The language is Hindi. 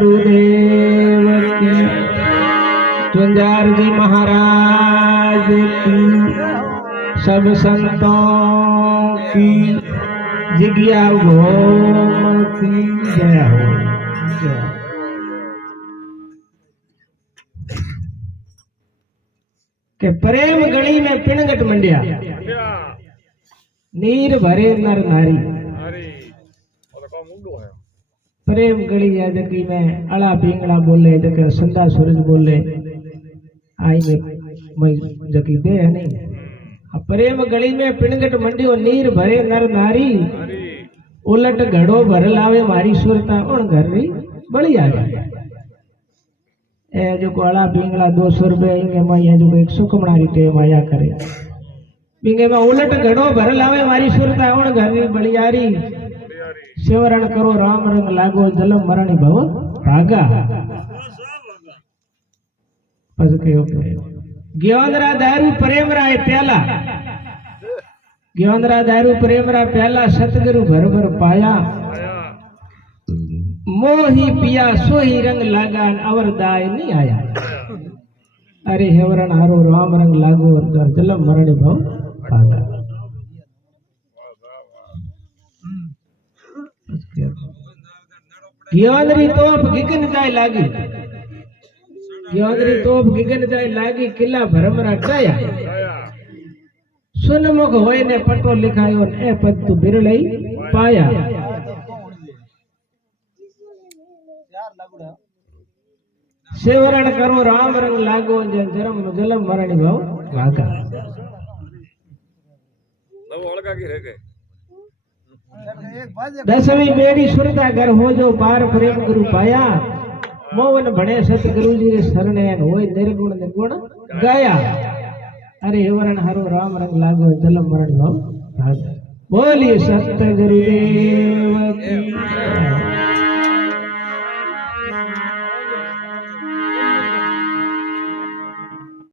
गुरुदेव की, चुंजार जी महाराज की, सब संतों की, जिज्ञा भोम की जय हो। के प्रेम गणी में पिणगट मंडिया, नीर भरे नर नारी। प्रेम गली है जकी में अड़ा पिंगला बोले, जके संदा सूरज बोले, आई में जकी दे है नहीं। प्रेम गली में पिणगट मंडियो, नीर भरे नर नारी, उलट घड़ो भर लावे मारी सुरता उन घर री बड़ी आ गई। ए जो को अड़ा पिंगला 200 रुपया इंगे में ये जो एक सुकमणा रीते माया करे, बिंगे में उलट घड़ो भर लावे मारी सुरता उन घर री बड़ी आ रही। सेवरण करो राम रंग लागो, जलम मरण भव भागा। ज्ञानरा दारू प्रेमरा प्याला, ज्ञानरा दारू प्रेमरा प्याला, सतगुरु भर भर पाया। मोही पिया सोही रंग लागा, अवर दाय नहीं आया। अरे हेवरण हारो राम रंग लागो, जलम मरण भव भागा। ज्ञानरी तोप गिगन जाए लागी, ज्ञानरी तोप गिगन जाए लागी, किला भरमरा टाया। सुनमुख होए ने पटो लिखायो, ए पद तू बिरलई पाया। सेवरण करो राम रंग लागो, जरम जलम मरण भव भागा। दसवीं बेड़ी सुरता घर हो जो, पार प्रेम गुरु पाया। मोवन भणे सतगुरु जी रे शरणे, होय निर्गुण निर्गुण गाया। अरे हेवरण हरो राम रंग लागो, जलम मरण भव भागा। बोलिए सतगुरुदेव की।